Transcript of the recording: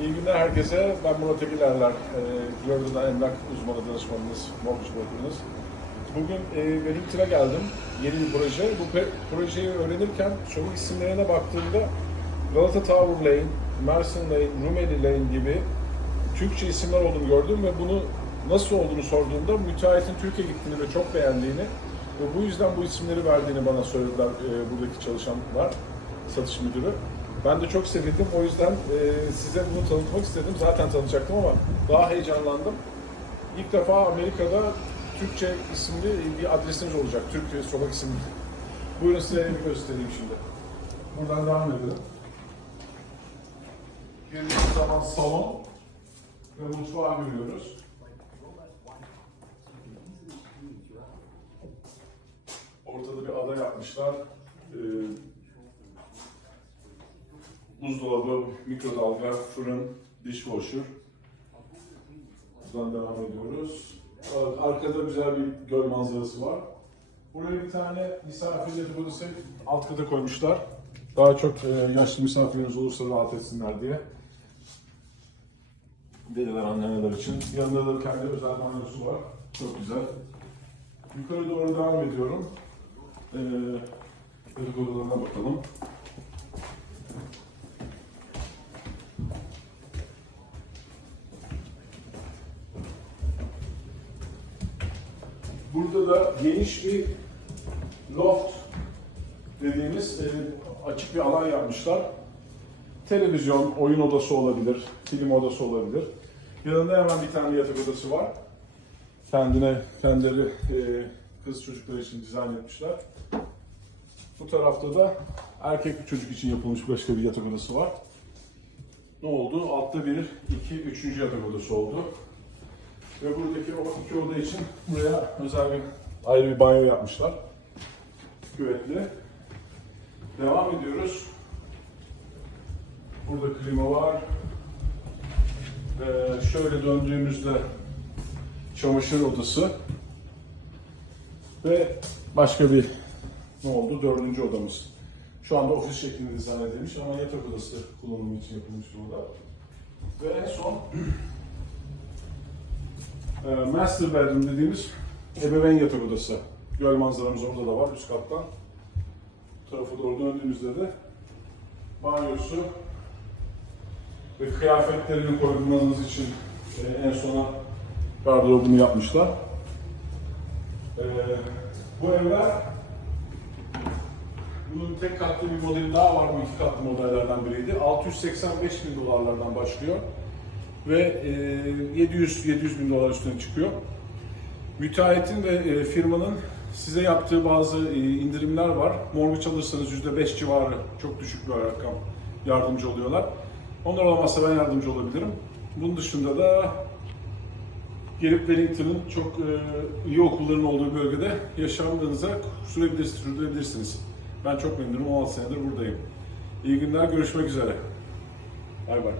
İyi günler herkese. Ben Murat Egilerler. E, Florida'da emlak uzmanı danışmanınız, mortgage brokerınız. Bugün e, Wellington'a geldim. Yeni bir proje. Bu projeyi öğrenirken sokak isimlerine baktığımda Galata Tower Lane, Mersin Lane, Rumeli Lane gibi Türkçe isimler olduğunu gördüm ve bunu nasıl olduğunu sorduğumda müteahhitin Türkiye gittiğini ve çok beğendiğini ve bu yüzden bu isimleri verdiğini bana söylediler e, buradaki çalışanlar, satış müdürü. Ben de çok sevindim. O yüzden e, size bunu tanıtmak istedim. Zaten tanıtacaktım ama daha heyecanlandım. İlk defa Amerika'da Türkçe isimli bir adresiniz olacak. Türk sokak isimli. Buyurun size evi göstereyim şimdi. Buradan devam edelim. Girdiğimiz zaman salon ve mutfağı görüyoruz. Ortada bir ada yapmışlar. Ee, buzdolabı, mikrodalga, fırın, dishwasher. Buradan devam ediyoruz. Arkada güzel bir göl manzarası var. Buraya bir tane misafirleri burası alt kata koymuşlar. Daha çok e, yaşlı misafirleriniz olursa rahat etsinler diye. Dedeler, anneanneler için. Yanında da kendi özel banyosu var. Çok güzel. Yukarı doğru devam ediyorum. Ee, odalarına bakalım. Burada da geniş bir loft dediğimiz e, açık bir alan yapmışlar. Televizyon, oyun odası olabilir, film odası olabilir. Yanında hemen bir tane yatak odası var. Kendine, kendileri e, kız çocukları için dizayn etmişler. Bu tarafta da erkek bir çocuk için yapılmış başka bir yatak odası var. Ne oldu? Altta bir, iki, üçüncü yatak odası oldu. Ve buradaki o iki oda için buraya özel bir ayrı bir banyo yapmışlar. Küvetli. Devam ediyoruz. Burada klima var. Ee, şöyle döndüğümüzde çamaşır odası. Ve başka bir ne oldu? Dördüncü odamız. Şu anda ofis şeklinde dizayn edilmiş ama yatak odası kullanımı için yapılmış burada. Ve en son master bedroom dediğimiz ebeveyn yatak odası. Göl manzaramız orada da var üst kattan. Bu tarafa doğru döndüğümüzde de banyosu ve kıyafetlerini koymanız için e, en sona gardırobunu yapmışlar. E, bu evler bunun tek katlı bir modeli daha var bu iki katlı modellerden biriydi. 685 bin dolarlardan başlıyor ve e, 700 bin dolar üstüne çıkıyor. Müteahhitin ve e, firmanın size yaptığı bazı e, indirimler var. Mortgage alırsanız %5 civarı çok düşük bir rakam yardımcı oluyorlar. Onlar olamazsa ben yardımcı olabilirim. Bunun dışında da gelip Wellington'ın çok e, iyi okulların olduğu bölgede yaşamlarınıza sürebilirsiniz, sürdürebilirsiniz. Ben çok memnunum, 16 senedir buradayım. İyi günler, görüşmek üzere. Bay bay.